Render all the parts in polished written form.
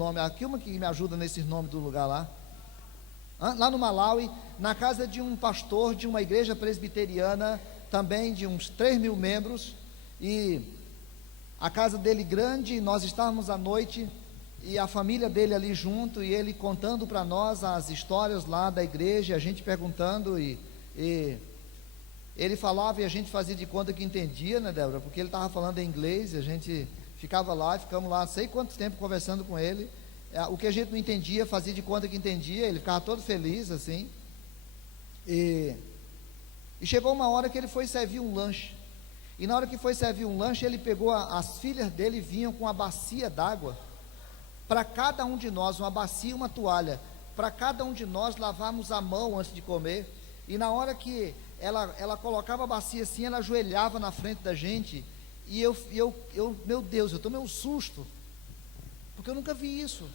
nome, aqui uma que me ajuda nesse nome do lugar lá. Lá no Malawi, na casa de um pastor de uma igreja presbiteriana, também de uns 3.000 membros, e a casa dele grande, nós estávamos à noite, e a família dele ali junto, e ele contando para nós as histórias lá da igreja, a gente perguntando, e ele falava e a gente fazia de conta que entendia, né, Débora? Porque ele estava falando em inglês, e a gente ficava lá, e ficamos lá, sei quanto tempo conversando com ele. O que a gente não entendia, fazia de conta que entendia, ele ficava todo feliz assim. E chegou uma hora que ele foi servir um lanche. E na hora que foi servir um lanche, ele pegou as filhas dele, vinham com uma bacia d'água para cada um de nós, uma bacia e uma toalha, para cada um de nós lavarmos a mão antes de comer. E na hora que ela colocava a bacia assim, ela ajoelhava na frente da gente. E eu meu Deus, eu tomei um susto, porque eu nunca vi isso.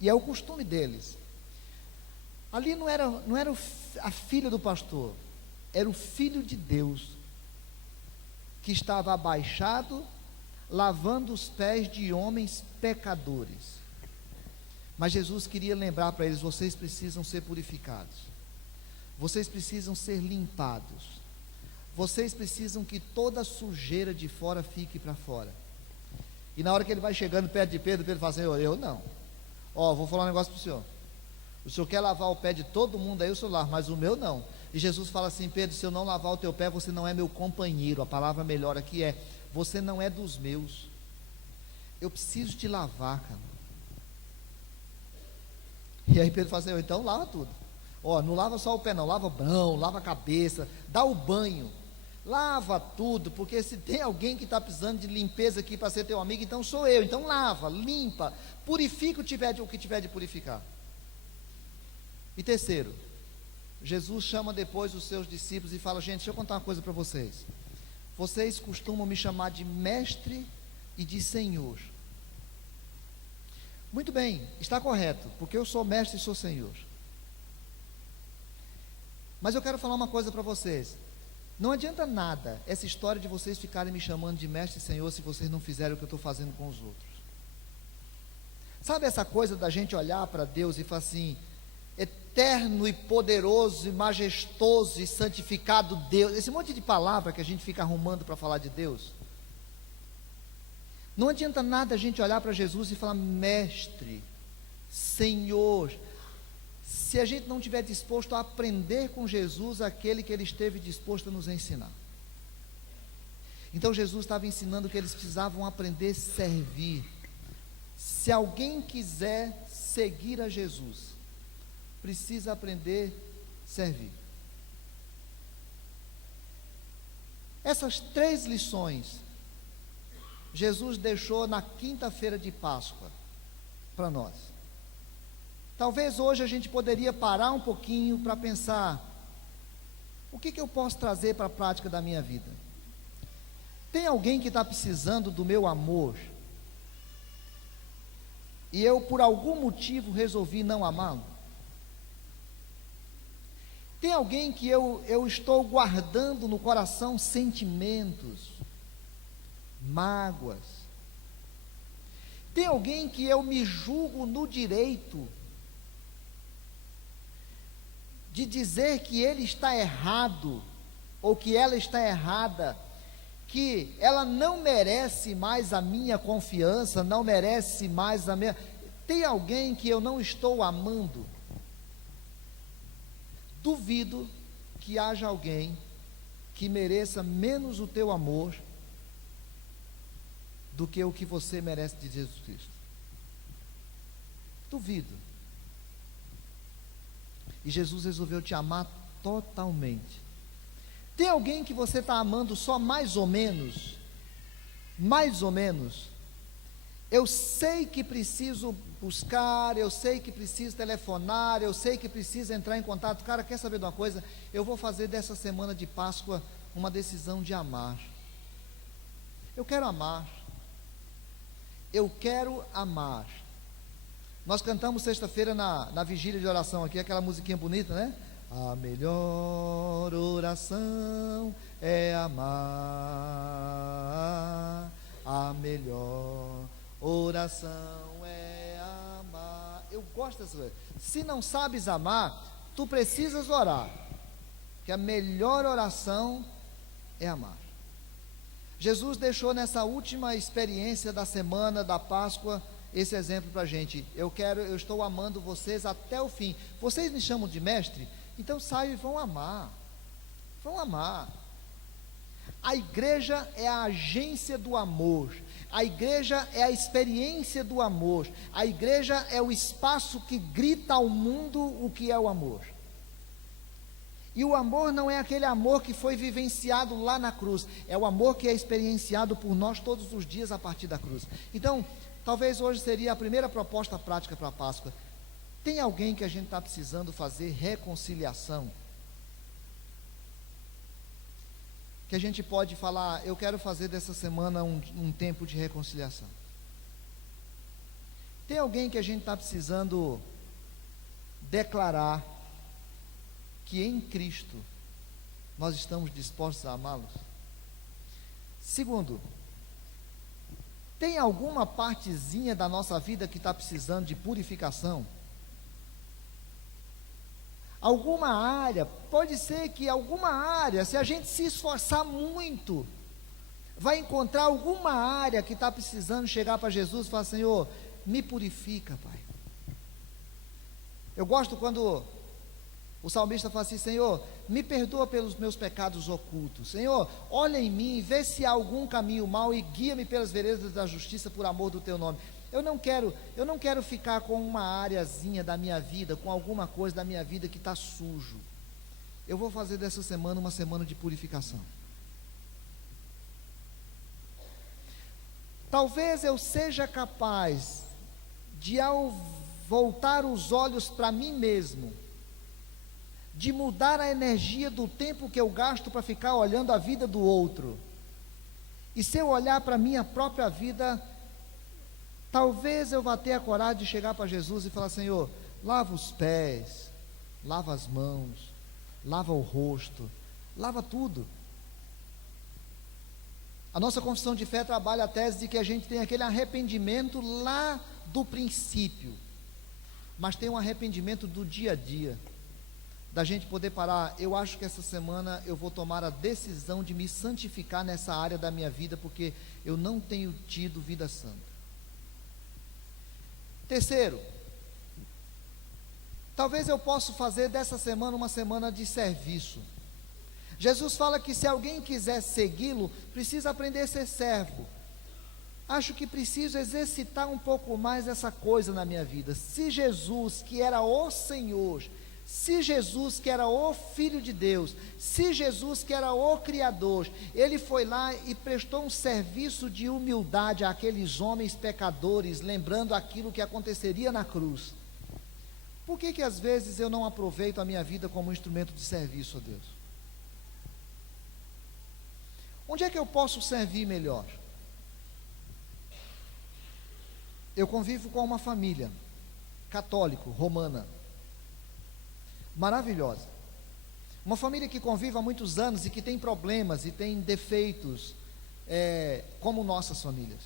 E é o costume deles. Ali não era a filha do pastor, era o filho de Deus, que estava abaixado, lavando os pés de homens pecadores. Mas Jesus queria lembrar para eles: vocês precisam ser purificados, vocês precisam ser limpados, vocês precisam que toda a sujeira de fora fique para fora. E na hora que ele vai chegando perto de Pedro, Pedro fala assim: eu não, vou falar um negócio para o senhor. O senhor quer lavar o pé de todo mundo aí, o senhor lava, mas o meu não. E Jesus fala assim: Pedro, se eu não lavar o teu pé, você não é meu companheiro. A palavra melhor aqui é: você não é dos meus. Eu preciso te lavar, cara. E aí Pedro fala assim: então lava tudo. Não lava só o pé não, lava a mão, lava a cabeça, dá o banho, lava tudo, porque se tem alguém que está precisando de limpeza aqui para ser teu amigo, então sou eu. Então lava, limpa, purifica o que tiver de purificar. E terceiro, Jesus chama depois os seus discípulos e fala: gente, deixa eu contar uma coisa para vocês. Vocês costumam me chamar de mestre e de senhor. Muito bem, está correto, porque eu sou mestre e sou senhor. Mas eu quero falar uma coisa para vocês: não adianta nada essa história de vocês ficarem me chamando de mestre e senhor se vocês não fizerem o que eu estou fazendo com os outros. Sabe essa coisa da gente olhar para Deus e falar assim: eterno e poderoso e majestoso e santificado Deus, esse monte de palavra que a gente fica arrumando para falar de Deus. Não adianta nada a gente olhar para Jesus e falar mestre, Senhor, se a gente não estiver disposto a aprender com Jesus aquele que ele esteve disposto a nos ensinar. Então Jesus estava ensinando que eles precisavam aprender a servir. Se alguém quiser seguir a Jesus, precisa aprender a servir. Essas 3 lições Jesus deixou na quinta-feira de Páscoa para nós. Talvez hoje a gente poderia parar um pouquinho para pensar: o que eu posso trazer para a prática da minha vida? Tem alguém que está precisando do meu amor e eu por algum motivo resolvi não amá-lo? Tem alguém que eu estou guardando no coração sentimentos, mágoas? Tem alguém que eu me julgo no direito de dizer que ele está errado, ou que ela está errada, que ela não merece mais a minha confiança, não merece mais a minha... Tem alguém que eu não estou amando? Duvido que haja alguém que mereça menos o teu amor do que o que você merece de Jesus Cristo. Duvido. E Jesus resolveu te amar totalmente. Tem alguém que você está amando só mais ou menos? Mais ou menos. Eu sei que preciso buscar, eu sei que preciso telefonar, eu sei que preciso entrar em contato. Cara, quer saber de uma coisa? Eu vou fazer dessa semana de Páscoa uma decisão de amar. Eu quero amar. Eu quero amar. Nós cantamos sexta-feira na vigília de oração aqui, aquela musiquinha bonita, né? A melhor oração é amar. A melhor oração é amar. Eu gosto dessa coisa. Se não sabes amar, tu precisas orar, que a melhor oração é amar. Jesus deixou nessa última experiência da semana da Páscoa esse exemplo para a gente. Eu estou amando vocês até o fim. Vocês me chamam de mestre, então saiam e vão amar. Vão amar. A igreja é a agência do amor. A igreja é a experiência do amor. A igreja é o espaço que grita ao mundo o que é o amor. E o amor não é aquele amor que foi vivenciado lá na cruz, é o amor que é experienciado por nós todos os dias a partir da cruz. Então, talvez hoje seria a primeira proposta prática para a Páscoa. Tem alguém que a gente está precisando fazer reconciliação? Que a gente pode falar, eu quero fazer dessa semana um tempo de reconciliação. Tem alguém que a gente está precisando declarar que em Cristo nós estamos dispostos a amá-los? Segundo, tem alguma partezinha da nossa vida que está precisando de purificação? Alguma área, pode ser que alguma área, se a gente se esforçar muito, vai encontrar alguma área que está precisando chegar para Jesus e falar: Senhor, me purifica, Pai. Eu gosto quando o salmista fala assim: Senhor, me perdoa pelos meus pecados ocultos. Senhor, olha em mim, vê se há algum caminho mau e guia-me pelas veredas da justiça por amor do teu nome. Eu não quero ficar com uma areazinha da minha vida, com alguma coisa da minha vida que está sujo. Eu vou fazer dessa semana uma semana de purificação. Talvez eu seja capaz de, ao voltar os olhos para mim mesmo, de mudar a energia do tempo que eu gasto para ficar olhando a vida do outro. E se eu olhar para a minha própria vida, talvez eu vá ter a coragem de chegar para Jesus e falar: Senhor, lava os pés, lava as mãos, lava o rosto, lava tudo. A nossa confissão de fé trabalha a tese de que a gente tem aquele arrependimento lá do princípio, mas tem um arrependimento do dia a dia, da gente poder parar. Eu acho que essa semana eu vou tomar a decisão de me santificar nessa área da minha vida, porque eu não tenho tido vida santa. Terceiro, talvez eu possa fazer dessa semana uma semana de serviço. Jesus fala que se alguém quiser segui-lo, precisa aprender a ser servo. Acho que preciso exercitar um pouco mais essa coisa na minha vida. Se Jesus, que era o Senhor, se Jesus, que era o Filho de Deus, se Jesus, que era o Criador, ele foi lá e prestou um serviço de humildade àqueles homens pecadores, lembrando aquilo que aconteceria na cruz, por que às vezes eu não aproveito a minha vida como um instrumento de serviço a Deus? Onde é que eu posso servir melhor? Eu convivo com uma família católica, romana, maravilhosa, uma família que convive há muitos anos e que tem problemas e tem defeitos, como nossas famílias,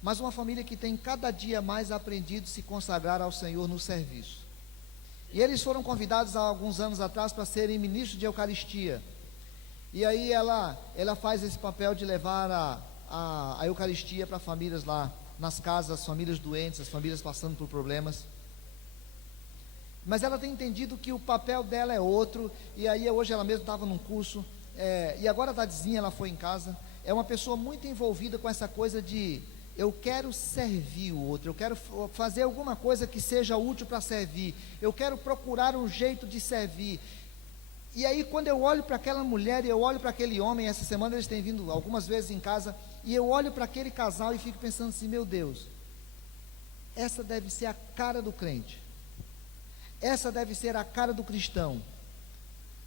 mas uma família que tem cada dia mais aprendido a se consagrar ao Senhor no serviço. E eles foram convidados há alguns anos atrás para serem ministros de Eucaristia, e aí ela faz esse papel de levar a Eucaristia para famílias lá nas casas, as famílias doentes, as famílias passando por problemas. Mas ela tem entendido que o papel dela é outro, e aí hoje ela mesma estava num curso, e agora a tardezinha ela foi em casa. É uma pessoa muito envolvida com essa coisa de: eu quero servir o outro, eu quero fazer alguma coisa que seja útil para servir, eu quero procurar um jeito de servir. E aí quando eu olho para aquela mulher e eu olho para aquele homem, essa semana eles têm vindo algumas vezes em casa, e eu olho para aquele casal e fico pensando assim: meu Deus, essa deve ser a cara do crente, essa deve ser a cara do cristão,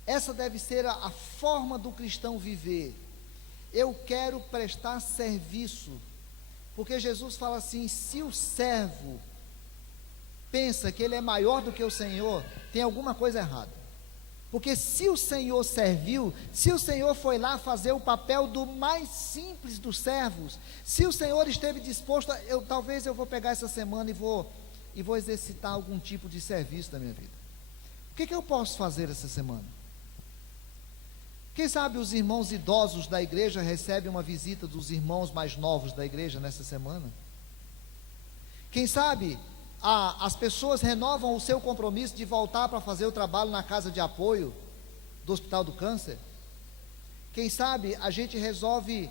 essa deve ser a forma do cristão viver. Eu quero prestar serviço, porque Jesus fala assim: se o servo pensa que ele é maior do que o Senhor, tem alguma coisa errada. Porque se o Senhor serviu, se o Senhor foi lá fazer o papel do mais simples dos servos, se o Senhor esteve disposto, talvez eu vou pegar essa semana e vou exercitar algum tipo de serviço na minha vida. O que eu posso fazer essa semana? Quem sabe os irmãos idosos da igreja recebem uma visita dos irmãos mais novos da igreja nessa semana? Quem sabe as pessoas renovam o seu compromisso de voltar para fazer o trabalho na casa de apoio do Hospital do Câncer? Quem sabe a gente resolve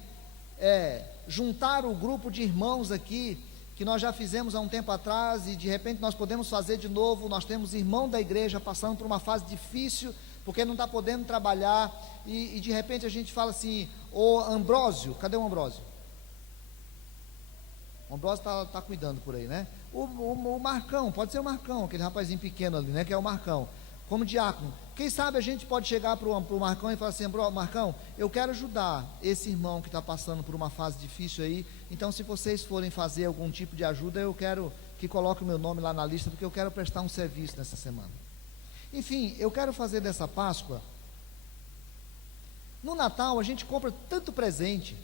juntar o grupo de irmãos aqui, que nós já fizemos há um tempo atrás, e de repente nós podemos fazer de novo. Nós temos irmão da igreja passando por uma fase difícil, porque não está podendo trabalhar, e de repente a gente fala assim: ô Ambrósio, cadê o Ambrósio? O Ambrósio está cuidando por aí, né? O Marcão, pode ser o Marcão, aquele rapazinho pequeno ali, né? Que é o Marcão, como diácono. Quem sabe a gente pode chegar para o Marcão e falar assim: Marcão, eu quero ajudar esse irmão que está passando por uma fase difícil aí, então se vocês forem fazer algum tipo de ajuda, eu quero que coloque o meu nome lá na lista, porque eu quero prestar um serviço nessa semana. Enfim, eu quero fazer dessa Páscoa. No Natal a gente compra tanto presente.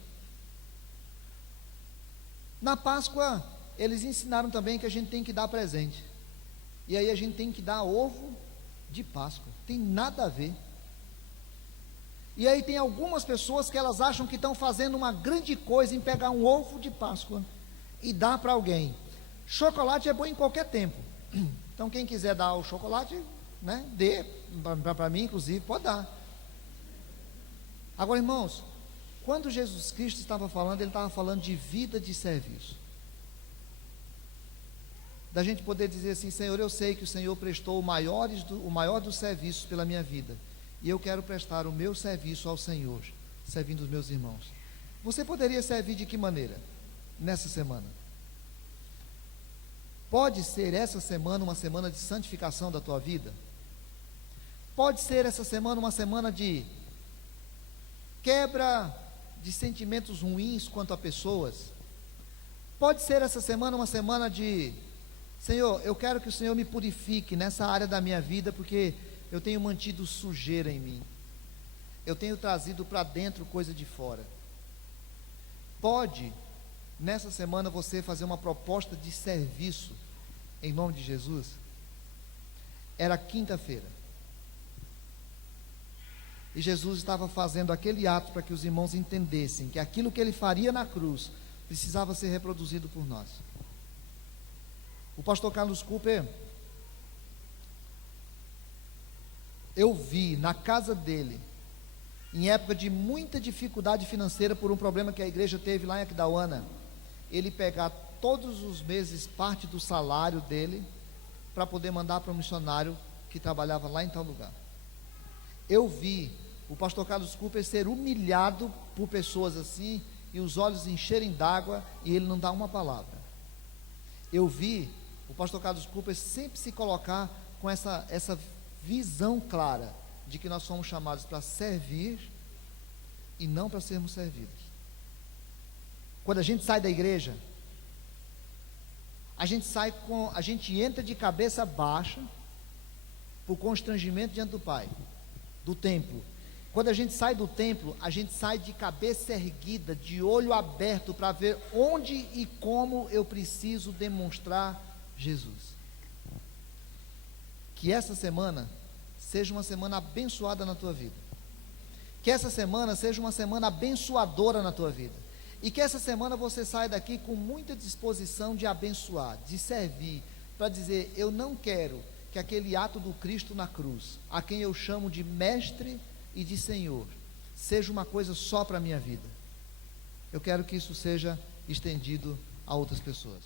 Na Páscoa eles ensinaram também que a gente tem que dar presente, e aí a gente tem que dar ovo de Páscoa, tem nada a ver. E aí tem algumas pessoas que elas acham que estão fazendo uma grande coisa em pegar um ovo de Páscoa e dar para alguém. Chocolate é bom em qualquer tempo, então quem quiser dar o chocolate, né, dê para mim, inclusive, pode dar. Agora, irmãos, quando Jesus Cristo estava falando, ele estava falando de vida de serviço, da gente poder dizer assim: Senhor, eu sei que o Senhor prestou o maior dos serviços pela minha vida, e eu quero prestar o meu serviço ao Senhor, servindo os meus irmãos. Você poderia servir de que maneira nessa semana? Pode ser essa semana uma semana de santificação da tua vida? Pode ser essa semana uma semana de quebra de sentimentos ruins quanto a pessoas? Pode ser essa semana uma semana de: Senhor, eu quero que o Senhor me purifique nessa área da minha vida, porque eu tenho mantido sujeira em mim, eu tenho trazido para dentro coisa de fora. Pode, nessa semana, você fazer uma proposta de serviço, em nome de Jesus. Era quinta-feira, e Jesus estava fazendo aquele ato para que os irmãos entendessem que aquilo que ele faria na cruz precisava ser reproduzido por nós. O pastor Carlos Cooper, eu vi na casa dele, em época de muita dificuldade financeira por um problema que a igreja teve lá em Aquidauana, ele pegar todos os meses parte do salário dele para poder mandar para um missionário que trabalhava lá em tal lugar. Eu vi o pastor Carlos Cooper ser humilhado por pessoas assim, e os olhos encherem d'água, e ele não dá uma palavra. Eu vi o pastor Carlos Cooper sempre se colocar com essa visão clara de que nós somos chamados para servir e não para sermos servidos. Quando a gente sai da igreja, a gente entra de cabeça baixa por constrangimento diante do Pai, do templo. Quando a gente sai do templo, a gente sai de cabeça erguida, de olho aberto, para ver onde e como eu preciso demonstrar Jesus. Que essa semana seja uma semana abençoada na tua vida, que essa semana seja uma semana abençoadora na tua vida, e que essa semana você saia daqui com muita disposição de abençoar, de servir, para dizer: eu não quero que aquele ato do Cristo na cruz, a quem eu chamo de mestre e de Senhor, seja uma coisa só para a minha vida. Eu quero que isso seja estendido a outras pessoas.